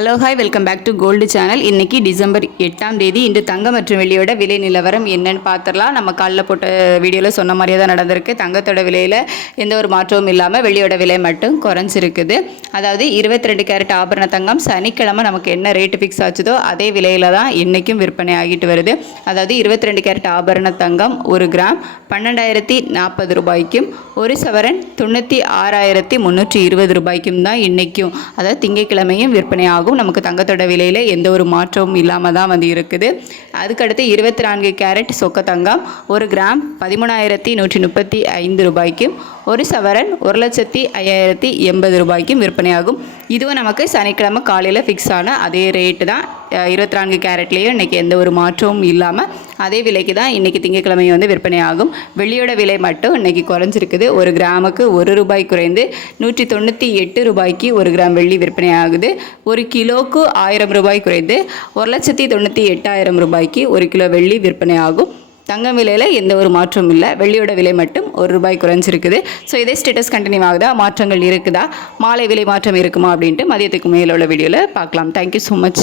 Hello hi welcome back to gold channel. இன்றைக்கி December 8ஆம் தேதி. இன்று தங்கம் மற்றும் வெள்ளியோட விலை நிலவரம் என்னன்னு பார்த்துடலாம். நம்ம காலைல போட்ட வீடியோவில் சொன்ன மாதிரியே தான் நடந்திருக்கு. தங்கத்தோட விலையில் எந்த ஒரு மாற்றமும் இல்லாமல் வெள்ளியோட விலை மட்டும் குறைஞ்சிருக்குது. அதாவது 22 கேரட் ஆபரண தங்கம் சனிக்கிழமை நமக்கு என்ன ரேட்டு ஃபிக்ஸ் ஆச்சுதோ அதே விலையில் தான் இன்றைக்கும் விற்பனை ஆகிட்டு வருது. அதாவது 22 கேரட் ஆபரண தங்கம் 1 கிராம் 12,040 ரூபாய்க்கும், ஒரு சவரன் 96,320 ரூபாய்க்கும் தான் இன்றைக்கும், அதாவது திங்கட்கிழமையும் விற்பனை ஆகும். நமக்கு தங்கத்தோட விலையில் எந்த ஒரு மாற்றமும் இல்லாமல் தான் வந்து இருக்குது. அதுக்கடுத்து 24 கேரட் சொக்க தங்கம் 1 கிராம் 13,135 ரூபாய்க்கும், ஒரு சவரன் 1,05,080 ரூபாய்க்கும் விற்பனையாகும். இதுவும் நமக்கு சனிக்கிழமை காலையில் ஃபிக்ஸ் ஆன அதே ரேட்டு தான். 24 கேரட்லேயும் இன்றைக்கி எந்த ஒரு மாற்றமும் இல்லாமல் அதே விலைக்கு தான் இன்றைக்கி திங்கட்கிழமையும் வந்து விற்பனை ஆகும். வெள்ளியோட விலை மட்டும் இன்றைக்கி குறைஞ்சிருக்குது. 1 கிராமுக்கு 1 ரூபாய் குறைந்து 198 ரூபாய்க்கு 1 கிராம் வெள்ளி விற்பனை ஆகுது. 1 கிலோக்கு 1000 ரூபாய் குறைந்து 1,98,000 ரூபாய்க்கு 1 கிலோ வெள்ளி விற்பனை ஆகும். தங்கம் விலையில் எந்த ஒரு மாற்றமும் இல்லை. வெள்ளியோட விலை மட்டும் 1 ரூபாய் குறைஞ்சிருக்குது. ஸோ இதே ஸ்டேட்டஸ் கண்டினியூ ஆகுதா, மாற்றங்கள் இருக்குதா, மாலை விலை மாற்றம் இருக்குமா அப்படின்ட்டு மதியத்துக்கு மேலே உள்ள வீடியோவில் பார்க்கலாம். Thank you so much.